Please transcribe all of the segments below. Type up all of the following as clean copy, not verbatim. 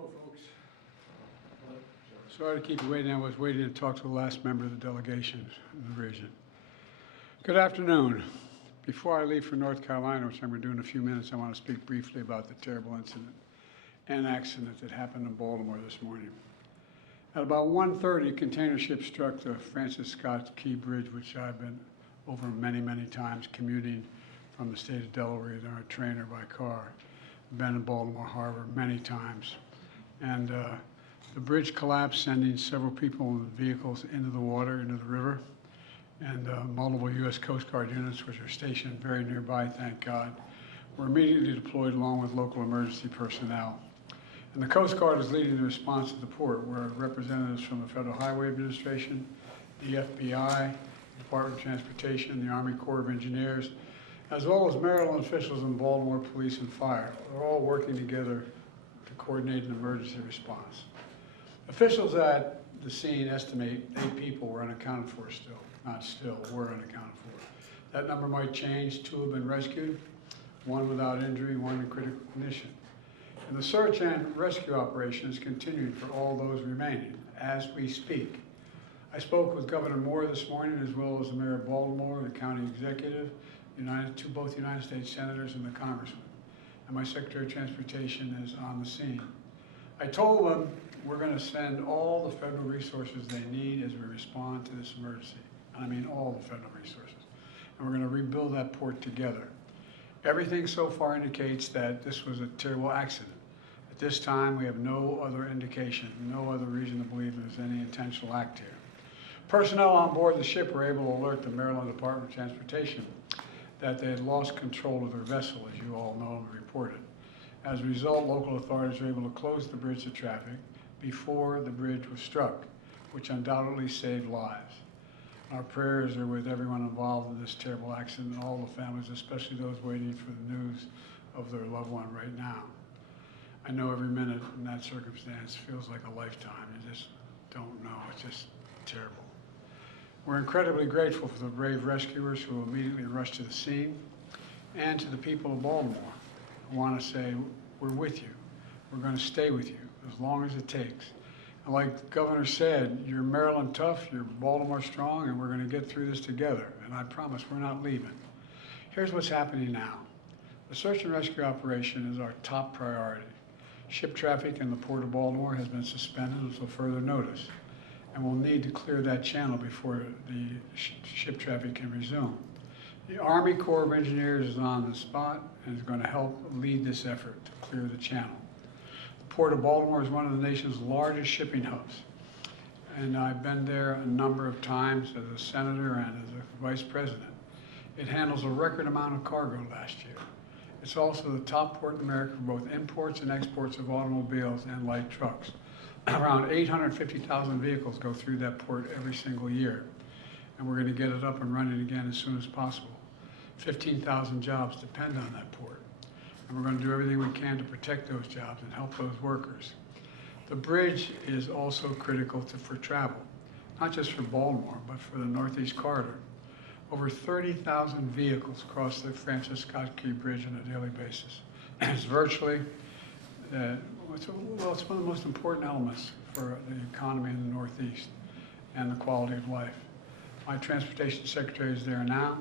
Hello, folks. Sorry to keep you waiting. I was waiting to talk to the last member of the delegation in the region. Good afternoon. Before I leave for North Carolina, which I'm going to do in a few minutes, I want to speak briefly about the terrible incident and accident that happened in Baltimore this morning. At about 1:30, a container ship struck the Francis Scott Key Bridge, which I've been over many, many times commuting from the state of Delaware in our train or by car. I've been in Baltimore Harbor many times. And the bridge collapsed, sending several people and vehicles into the water, into the river. And multiple U.S. Coast Guard units, which are stationed very nearby, thank God, were immediately deployed along with local emergency personnel. And the Coast Guard is leading the response at the port, where representatives from the Federal Highway Administration, the FBI, the Department of Transportation, the Army Corps of Engineers, as well as Maryland officials and Baltimore Police and Fire, are all working together to coordinate an emergency response. Officials at the scene estimate 8 people were unaccounted for still. Not still, were unaccounted for. That number might change. 2 have been rescued, 1 without injury, 1 in critical condition. And the search and rescue operation is continuing for all those remaining as we speak. I spoke with Governor Moore this morning, as well as the Mayor of Baltimore, the county executive, both United States senators and the congressman. And my Secretary of Transportation is on the scene. I told them we're going to send all the federal resources they need as we respond to this emergency. And I mean all the federal resources. And we're going to rebuild that port together. Everything so far indicates that this was a terrible accident. At this time, we have no other indication, no other reason to believe there's any intentional act here. Personnel on board the ship were able to alert the Maryland Department of Transportation that they had lost control of their vessel, as you all know and reported. As a result, local authorities were able to close the bridge to traffic before the bridge was struck, which undoubtedly saved lives. Our prayers are with everyone involved in this terrible accident and all the families, especially those waiting for the news of their loved one right now. I know every minute in that circumstance feels like a lifetime. You just don't know. It's just terrible. We're incredibly grateful for the brave rescuers who immediately rushed to the scene, and to the people of Baltimore. I want to say we're with you. We're going to stay with you as long as it takes. And like the governor said, you're Maryland tough, you're Baltimore strong, and we're going to get through this together. And I promise we're not leaving. Here's what's happening now. The search and rescue operation is our top priority. Ship traffic in the Port of Baltimore has been suspended until further notice, and we'll need to clear that channel before the ship traffic can resume. The Army Corps of Engineers is on the spot and is going to help lead this effort to clear the channel. The Port of Baltimore is one of the nation's largest shipping hubs, and I've been there a number of times as a senator and as a vice president. It handles a record amount of cargo last year. It's also the top port in America for both imports and exports of automobiles and light trucks. Around 850,000 vehicles go through that port every single year, and we're going to get it up and running again as soon as possible. 15,000 jobs depend on that port, and we're going to do everything we can to protect those jobs and help those workers. The bridge is also critical for travel, not just for Baltimore, but for the Northeast Corridor. Over 30,000 vehicles cross the Francis Scott Key Bridge on a daily basis. It's virtually, it's one of the most important elements for the economy in the Northeast and the quality of life. My transportation secretary is there now.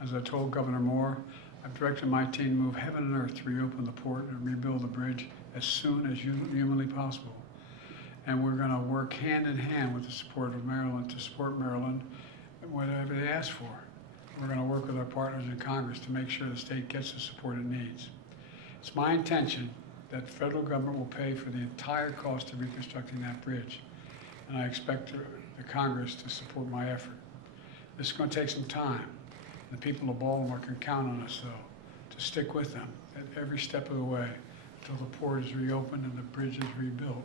As I told Governor Moore, I've directed my team to move heaven and earth to reopen the port and rebuild the bridge as soon as humanly possible. And we're going to work hand in hand with the support of Maryland to support Maryland whatever they ask for. We're going to work with our partners in Congress to make sure the state gets the support it needs. It's my intention that the federal government will pay for the entire cost of reconstructing that bridge, and I expect the Congress to support my effort. This is going to take some time. The people of Baltimore can count on us, though, to stick with them at every step of the way until the port is reopened and the bridge is rebuilt.